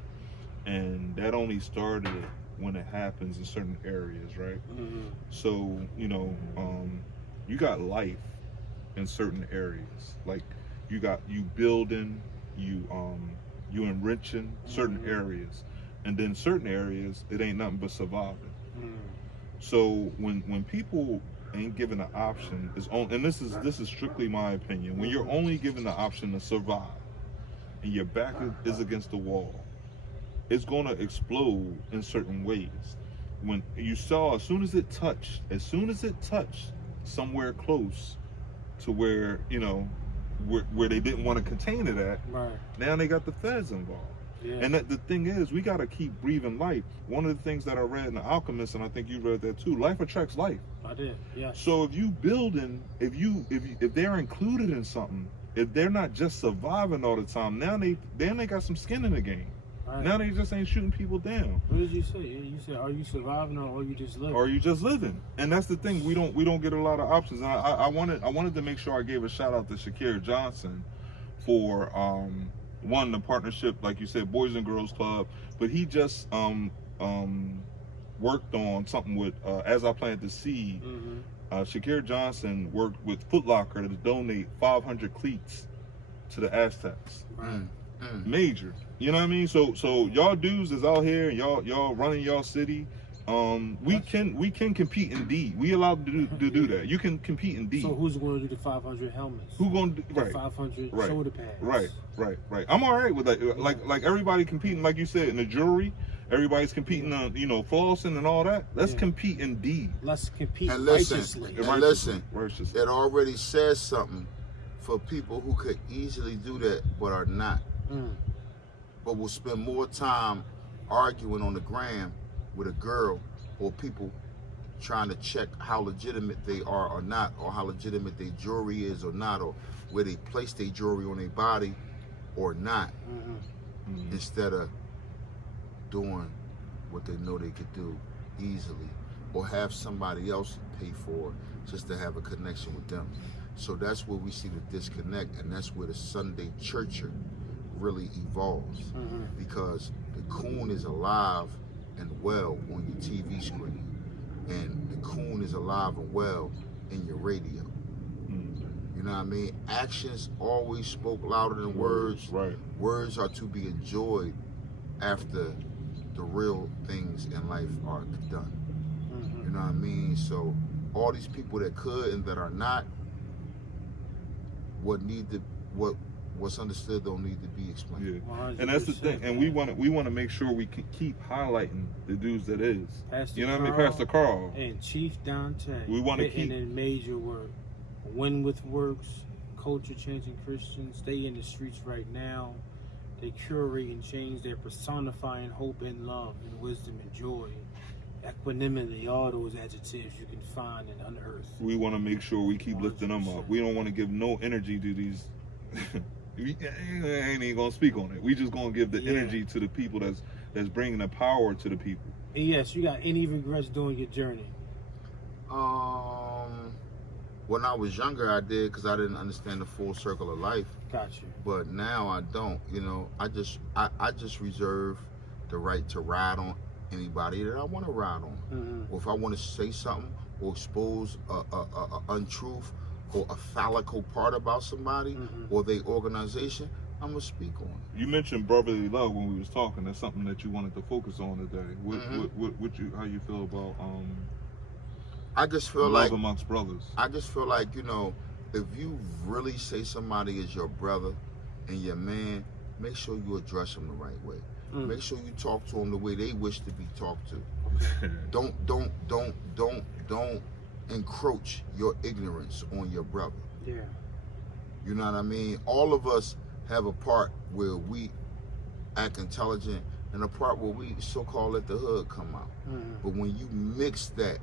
in, and that only started when it happens in certain areas, right? So, you got life in certain areas, like you building, you enriching certain areas, and then certain areas it ain't nothing but surviving. So when people ain't given the option, and this is strictly my opinion, when you're only given the option to survive and your back is against the wall, it's gonna explode in certain ways. When you saw, as soon as it touched somewhere close to where where they didn't want to contain it at, right, now they got the feds involved. Yeah. And the thing is, we got to keep breathing life. One of the things that I read in The Alchemist, and I think you read that too, life attracts life. I did, yeah. So if you building, if they're included in something, if they're not just surviving all the time, now they got some skin in the game. Right. Now they just ain't shooting people down. What did you say? You said, are you surviving or are you just living? Or are you just living? And that's the thing. We don't get a lot of options. And I wanted to make sure I gave a shout out to Shakir Johnson for the partnership, like you said, Boys and Girls Club. But he just worked on something with As I Planted the Seed. Shakir Johnson worked with Foot Locker to donate 500 cleats to the Aztecs. Right. Major. You know what I mean? So y'all dudes is out here, y'all running y'all city. We can compete in D. We allowed to do that. You can compete in D. So who's going to do the 500 helmets? Who going to do the 500 shoulder pads? Right. I'm all right with that. Like everybody competing, like you said, in the jewelry. Everybody's competing on, flossing and all that. Let's compete in D. Let's compete and righteously. Listen, righteously. It already says something for people who could easily do that but are not. But will spend more time arguing on the gram with a girl, or people trying to check how legitimate they are or not, or how legitimate their jewelry is or not, or where they place their jewelry on their body or not, instead of doing what they know they could do easily, or have somebody else pay for it just to have a connection with them. So that's where we see the disconnect, and that's where the Sunday churcher really evolves, because the coon is alive and well on your TV screen, and the coon is alive and well in your radio. You know what I mean? Actions always spoke louder than words. Right. Words are to be enjoyed after the real things in life are done. You know what I mean? So all these people that could and that are not, what's understood don't need to be explained. Yeah, and that's the thing. And we want to make sure we can keep highlighting the dudes that is. Pastor you know what I mean? Carl Pastor Carl and Chief Dante. We want to keep in major work. Win with Works, culture changing Christians. They in the streets right now. They curate and change. They're personifying hope and love and wisdom and joy. Equanimity, all those adjectives you can find and unearth. We want to make sure we keep lifting them up. We don't want to give no energy to these. I ain't even gonna speak on it. We just gonna give the energy to the people that's bringing the power to the people. And yes, you got any regrets during your journey? When I was younger, I did, because I didn't understand the full circle of life. Gotcha. But now I don't. You know, I just reserve the right to ride on anybody that I want to ride on. Or if I want to say something or expose a untruth or a phallical part about somebody or their organization, I'm gonna speak on it. You mentioned brotherly love when we was talking. That's something that you wanted to focus on today. How you feel about I just feel love like amongst brothers? I just feel like, you know, if you really say somebody is your brother and your man, make sure you address them the right way. Make sure you talk to them the way they wish to be talked to. Don't encroach your ignorance on your brother. Yeah. You know what I mean? All of us have a part where we act intelligent and a part where we so-called let the hood come out. But when you mix that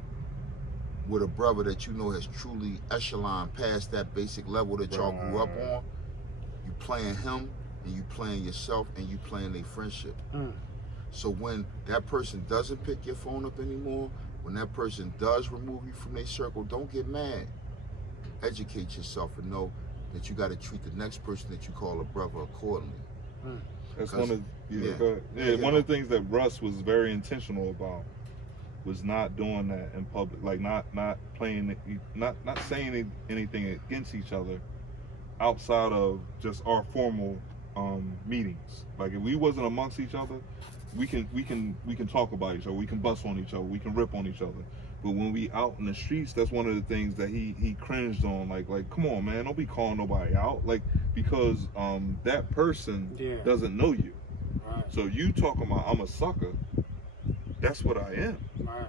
with a brother that you know has truly echelon past that basic level that y'all grew up on, you playing him and you playing yourself and you playing their friendship. So when that person doesn't pick your phone up anymore, when that person does remove you from their circle, don't get mad. Educate yourself and know that you got to treat the next person that you call a brother accordingly. That's one of one of the things that Russ was very intentional about, was not doing that in public, like not playing, not saying anything against each other outside of just our formal meetings. Like if we wasn't amongst each other, we can talk about each other, we can bust on each other, we can rip on each other. But when we out in the streets, that's one of the things that he cringed on. Like come on, man, don't be calling nobody out. Like, because that person doesn't know you. Right. So you talking about I'm a sucker, that's what I am. Right.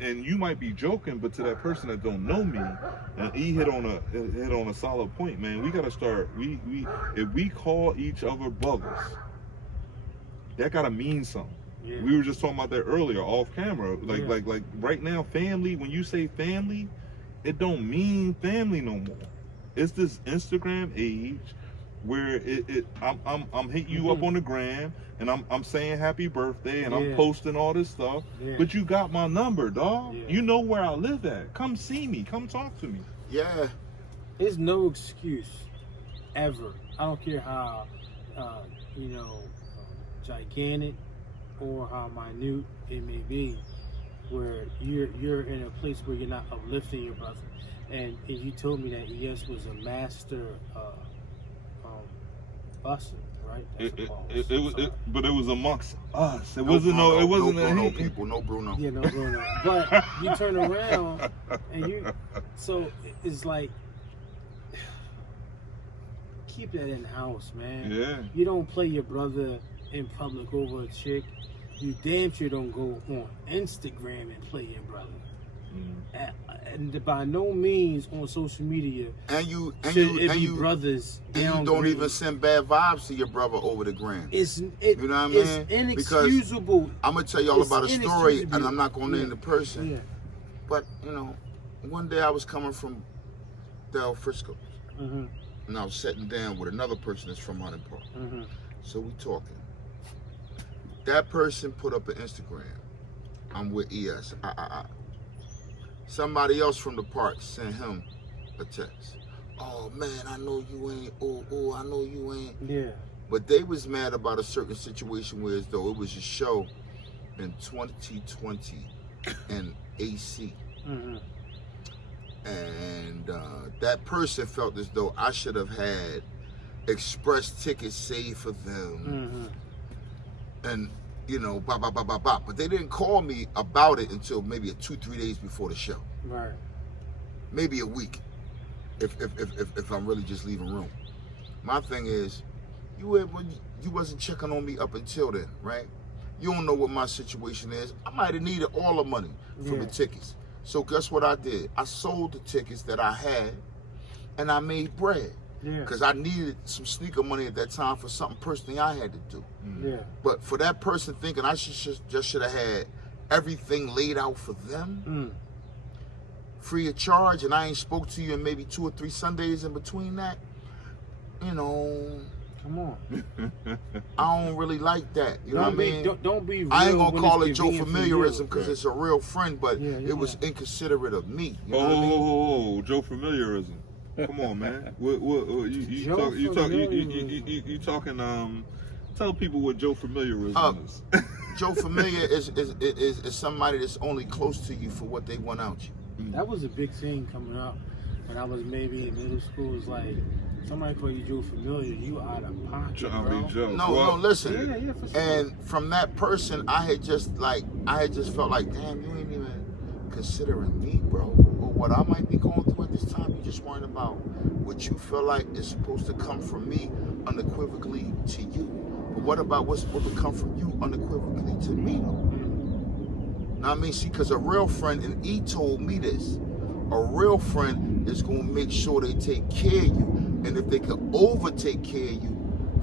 And you might be joking, but to that person that don't know me, and he hit on a solid point, man. We gotta start. If we call each other brothers, that gotta mean something. Yeah. We were just talking about that earlier off camera. Like right now, family. When you say family, it don't mean family no more. It's this Instagram age where I'm hitting you up on the gram and I'm saying happy birthday and I'm posting all this stuff. But you got my number, dog. You know where I live at. Come see me. Come talk to me. Yeah. There's no excuse ever. I don't care how gigantic or how minute it may be, where you're in a place where you're not uplifting your brother. And you told me that ES was a master busing, right? But it was amongst us. It No wasn't Bruno, no. It wasn't no Bruno a people. No Bruno. Yeah, no Bruno. But you turn around and so it's like, keep that in the house, man. Yeah. You don't play your brother in public over a chick. You damn sure don't go on Instagram and play your brother. And by no means on social media And you brothers and you don't even send bad vibes to your brother over the gram. You know what I mean? It's inexcusable. Because I'm gonna tell you all about a story, and I'm not gonna name the person. Yeah. But one day I was coming from Del Frisco, and I was sitting down with another person that's from Hunting Park. So we talking. That person put up an Instagram. I'm with ES. Somebody else from the park sent him a text. Oh man, I know you ain't. I know you ain't. Yeah. But they was mad about a certain situation where as though it was a show in 2020 in AC. Mm-hmm. And that person felt as though I should have had express tickets saved for them. Mm-hmm. And, you know, but they didn't call me about it until maybe 2-3 days before the show. Right. Maybe a week, if I'm really just leaving room. My thing is, you wasn't checking on me up until then, right? You don't know what my situation is. I might have needed all the money for the tickets. So guess what I did? I sold the tickets that I had, and I made bread. Yeah. Because I needed some sneaker money at that time for something personally I had to do. Yeah. But for that person thinking I just should have had everything laid out for them, free of charge, and I ain't spoke to you in maybe 2 or 3 Sundays in between that, you know. Come on. I don't really like that. You know what I mean? Don't be real. I ain't gonna call it Joe convenient Familiarism for because it's a real friend, but it was yeah. inconsiderate of me. You know what I mean? Oh, Joe Familiarism. Come on, man. You talking? Tell people what Joe Familiarism is. Joe Familiar is somebody that's only close to you for what they want out you. That was a big thing coming up when I was maybe in middle school. It's like somebody call you Joe Familiar, you out of pocket, bro. Joe. No, listen. Yeah, for sure. And from that person, I had just felt like, damn, you ain't even considering me, bro, or what I might be going through at this time. You just worrying about what you feel like is supposed to come from me unequivocally to you. But what about what's supposed to come from you unequivocally to me, though? Now, I mean, see, because a real friend, and he told me this, a real friend is going to make sure they take care of you. And if they can overtake care of you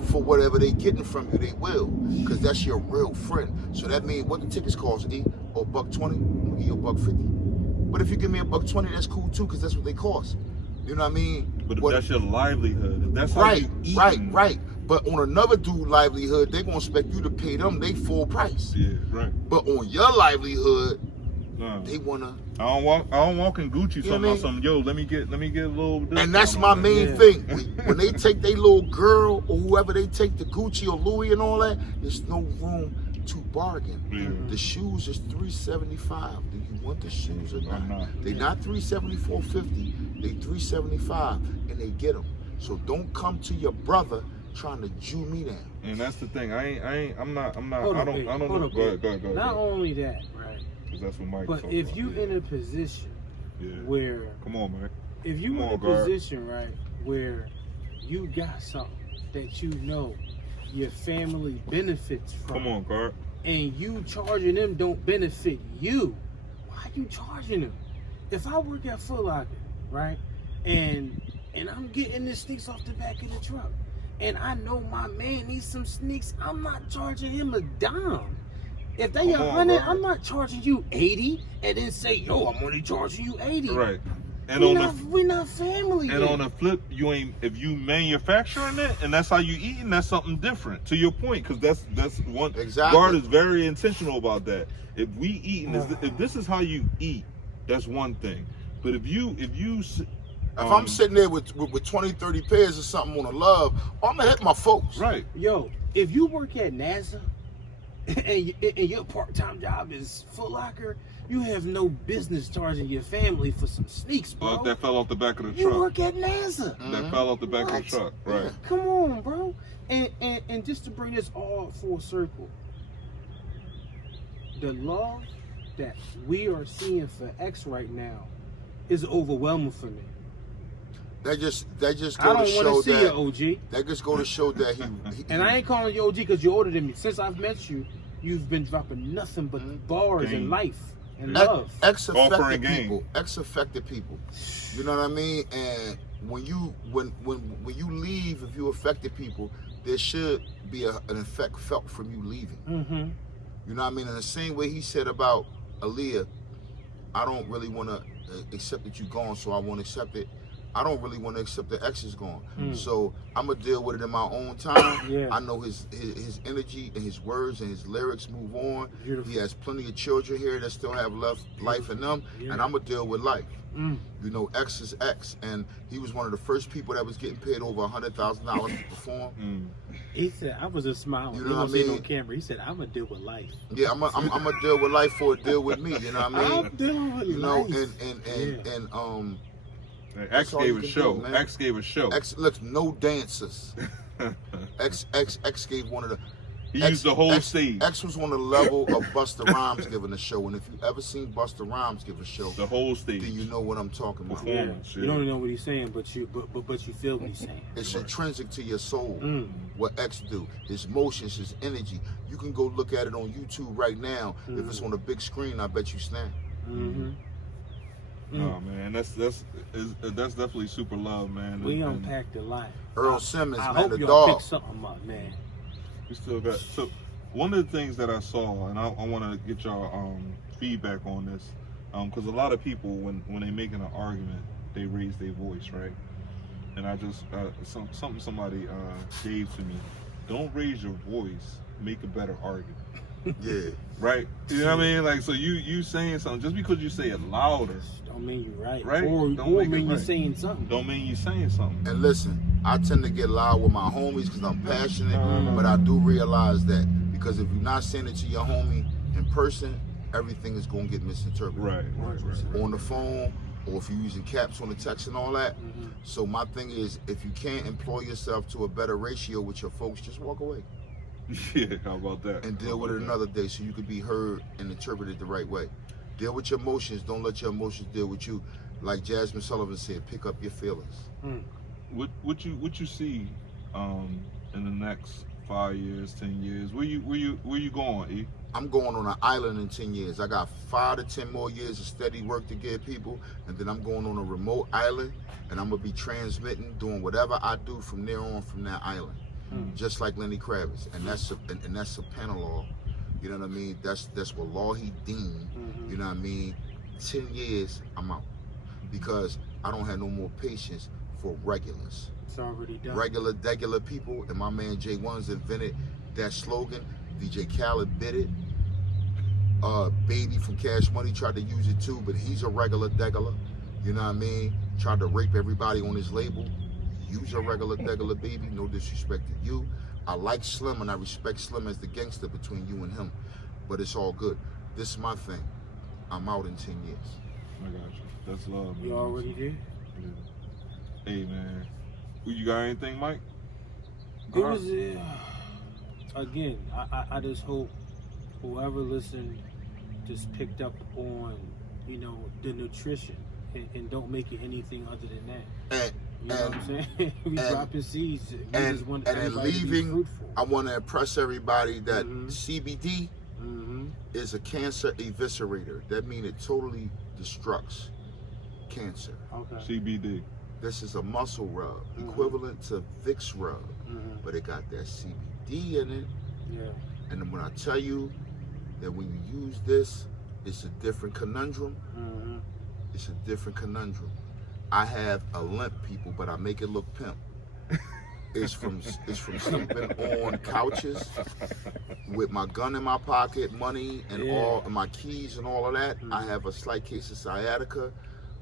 for whatever they getting from you, they will. Because that's your real friend. So that means what the tickets cost, E? Oh, $1.20? I'll give you $1.50. But if you give me $1.20, that's cool too, because that's what they cost. You know what I mean? But if that's your livelihood, if that's how right, you right. But on another dude's livelihood, they're going to expect you to pay them they full price. Yeah, right. But on your livelihood, they want to... I don't walk in Gucci You know talking about what I mean? something. Yo, let me get a little. And that's my main thing. When they take their little girl or whoever they take to Gucci or Louis and all that, there's no room to bargain. Yeah. The shoes is $375. Do you want the shoes or not? They're not $374.50. They $375, and they get them. So don't come to your brother trying to Jew me down. And that's the thing. I'm not. Hold I up, don't hold know. up, Go ahead. Not only that, right? Because that's what Mike. But if you in a position where, come on, man. if you in a position, right, where you got something that you know your family benefits from. Come on, Guard. And you charging them don't benefit you. Why you charging them? If I work at Foot Locker, right, and I'm getting the sneaks off the back of the truck, and I know my man needs some sneaks, I'm not charging him a dime. If they 100, I'm not charging you 80, and then say, yo, I'm only charging you 80. Right. And we're not family. And on the flip, if you manufacturing it and that's how you eating, that's something different. To your point, because that's one. Exactly. Guard is very intentional about that. If we eating, if this is how you eat, that's one thing. But if I'm sitting there with 20, 30 pairs or something on a love, I'm gonna hit my folks. Right. Yo, if you work at NASA and your part-time job is Foot Locker, you have no business charging your family for some sneaks, bro. Well, that fell off the back of the You truck. work at NASA. That fell off the back of the truck. Right. Come on, bro. And just to bring this all full circle, the love that we are seeing for X right now is overwhelming for me. That just go I to don't show want to see that. you, OG. That just go to show that he And I ain't calling you OG because you're older than me. Since I've met you, you've been dropping nothing but bars and life and love. Ex-affected people. Ex-affected people. You know what I mean? And when you leave, if you affected people, there should be an effect felt from you leaving. Mm-hmm. You know what I mean? In the same way he said about Aaliyah, I don't really want to accept that you're gone, so I won't accept it. I don't really want to accept that X is gone. So I'm gonna deal with it in my own time. Yeah. I know his energy and his words and his lyrics move on. Beautiful. He has plenty of children here that still have life in them, Yeah. and I'm gonna deal with life. You know, X is X, and he was one of the first people that was getting paid over $100,000 to perform. He said, I was just smiling. You He know what I wasn't mean? on camera. He said, I'm gonna deal with life. Yeah, I'm gonna deal with life for it deal with me. You know what I mean? I'm dealing with You know, life. and X That's all gave you a can show. do, man. X gave a show. X looks no dancers. X gave one of the. He used the whole stage. X was on the level of Busta Rhymes giving a show, and if you ever seen Busta Rhymes give a show, The whole stage. then you know what I'm talking about. Yeah. Performance, You don't even know what he's saying, but you feel what he's saying. It's intrinsic to your soul. Mm. What X do, his motions, his energy. You can go look at it on YouTube right now. If it's on a big screen, I bet you snap. Mm-hmm. Oh man, that's definitely super love, man. We And unpacked a lot. Earl Simmons, I man, hope the y'all dog. pick something up, man. we still got. So one of the things that I saw, and I want to get y'all feedback on this, because a lot of people when they making an argument, they raise their voice, right? And I just something somebody gave to me. Don't raise your voice. Make a better argument. Yeah. Right? You know what I mean? Like, so you saying something, just because you say it louder, Don't mean you're right. Right? Or Don't make it mean you're right. saying something. don't mean you saying something. And listen, I tend to get loud with my homies because I'm passionate, but I do realize that because if you're not saying it to your homie in person, everything is going to get misinterpreted. Right. On the phone, or if you're using caps on the text and all that. So my thing is, if you can't employ yourself to a better ratio with your folks, just walk away Yeah, how about that? and deal with it another day so you can be heard and interpreted the right way. Deal with your emotions. Don't let your emotions deal with you. Like Jasmine Sullivan said, pick up your feelings. What you see in the next 5 years, 10 years? Where you going, E? I'm going on an island in 10 years. I got 5 to 10 more years of steady work to give people, and then I'm going on a remote island, and I'm gonna be transmitting, doing whatever I do from there on from that island, just like Lenny Kravitz, and that's a Panama. You know what I mean? That's what law he deemed. You know what I mean? 10 years, I'm out because I don't have no more patience for regulars. It's already done. Regular people, and my man J1's invented that slogan. DJ Khaled bit it. Baby from Cash Money tried to use it too, but he's a regular degular. You know what I mean? Tried to rape everybody on his label. Use a regular degular, baby. No disrespect to you. I like Slim and I respect Slim as the gangster between you and him. But it's all good. This is my thing. I'm out in 10 years. I got you. That's love, man. You already did. Yeah. Hey, man. You got anything, Mike? It was, again, I just hope whoever listened just picked up on, you know, the nutrition and don't make it anything other than that. You know what I'm saying? We dropping seeds. We just want and in everybody to be leaving, fruitful. I want to impress everybody that CBD Mm-hmm. is a cancer eviscerator. That means it totally destructs cancer. Okay. CBD. This is a muscle rub, equivalent to Vicks rub, but it got that CBD in it. Yeah. And then when I tell you that when you use this, it's a different conundrum. It's a different conundrum. I have a limp, people, but I make it look pimp. It's from sleeping on couches with my gun in my pocket, money and all, and my keys and all of that. I have a slight case of sciatica.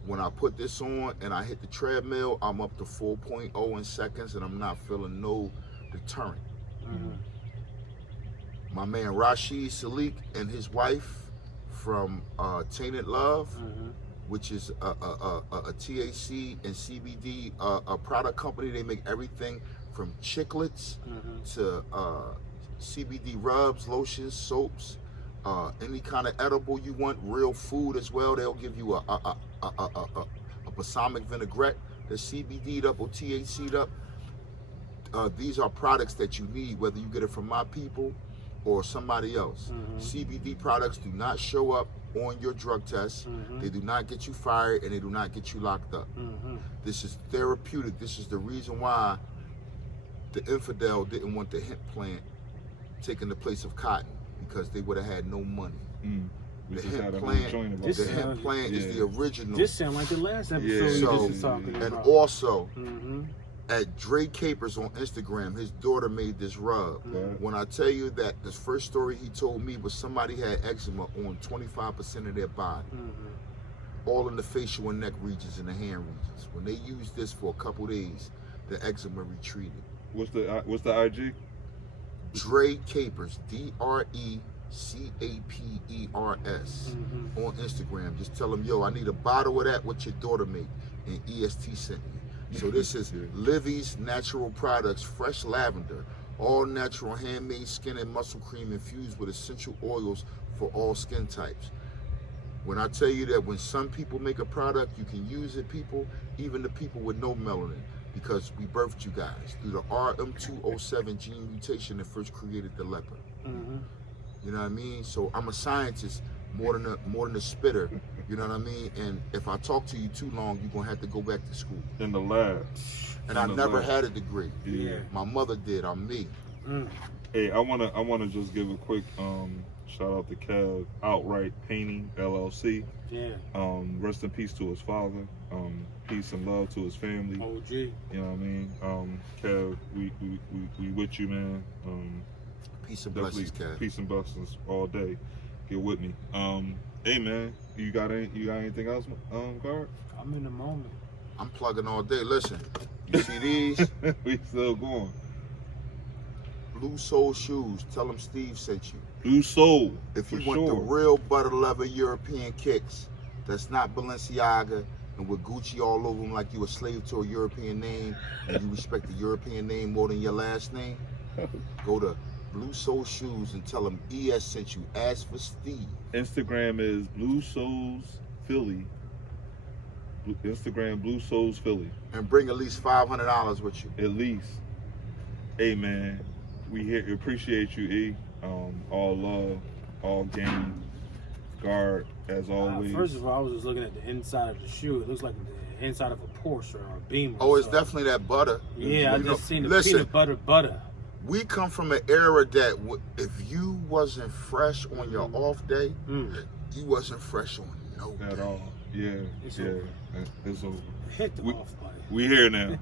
When I put this on and I hit the treadmill, I'm up to 4.0 in seconds, and I'm not feeling no deterrent. My man Rashid Salik and his wife from Tainted Love, which is a THC and CBD a product company. They make everything from chiclets to CBD rubs, lotions, soaps, any kind of edible you want, real food as well. They'll give you a balsamic vinaigrette that's CBD'd up or THC'd up. These are products that you need, whether you get it from my people or somebody else. CBD products do not show up on your drug test. They do not get you fired, and they do not get you locked up. This is therapeutic. This is the reason why the infidel didn't want the hemp plant taking the place of cotton, because they would have had no money. We The just had hemp a whole plant, joint about This the that. hemp plant is the original. This sound like the last episode Yeah. we So, just was talking and about. also, Mm-hmm. at Dre Capers on Instagram, his daughter made this rub. Right. When I tell you that the first story he told me was somebody had eczema on 25% of their body, all in the facial and neck regions and the hand regions. When they used this for a couple days, the eczema retreated. What's the IG? Dre Capers, DRECAPERS, on Instagram. Just tell them, yo, I need a bottle of that, what your daughter made, and EST sent me. So this is Livy's Natural Products Fresh Lavender, all natural handmade skin and muscle cream infused with essential oils for all skin types. When I tell you that when some people make a product, you can use it, people, even the people with no melanin, because we birthed you guys through the RM207 gene mutation that first created the leopard. You know what I mean? So I'm a scientist more than a spitter. You know what I mean? And if I talk to you too long, you're gonna have to go back to school. In the lab. And I never had a degree. Yeah. My mother did. I'm me. Hey, I wanna just give a quick shout out to Kev, Outright Painting LLC. Yeah. Rest in peace to his father. Peace and love to his family. OG. You know what I mean? Kev, we with you, man. Peace and blessings, Kev. Peace and blessings all day. Get with me. Hey man, you got anything else, Guard? I'm in the moment. I'm plugging all day. Listen, you see these? We still going. Blue Soul shoes. Tell them Steve sent you. Blue Soul. If you for want the sure. real butter leather European kicks, that's not Balenciaga and with Gucci all over them like you a slave to a European name and you respect the European name more than your last name, go to Blue Soul Shoes and tell them ES sent you. Ask for Steve. Instagram is Blue Souls Philly. Instagram Blue Souls Philly. And bring at least $500 with you. At least. Hey man, we appreciate you, E. All love, all game. Guard, as always. First of all, I was just looking at the inside of the shoe. It looks like the inside of a Porsche or a Beamer. Oh, it's so. definitely that butter. Yeah, I You just know, seen the listen, peanut butter. we come from an era that if you wasn't fresh on your off day, you wasn't fresh on no At day. all. Yeah, It's yeah. over. It's over. Hit the off button. We here now.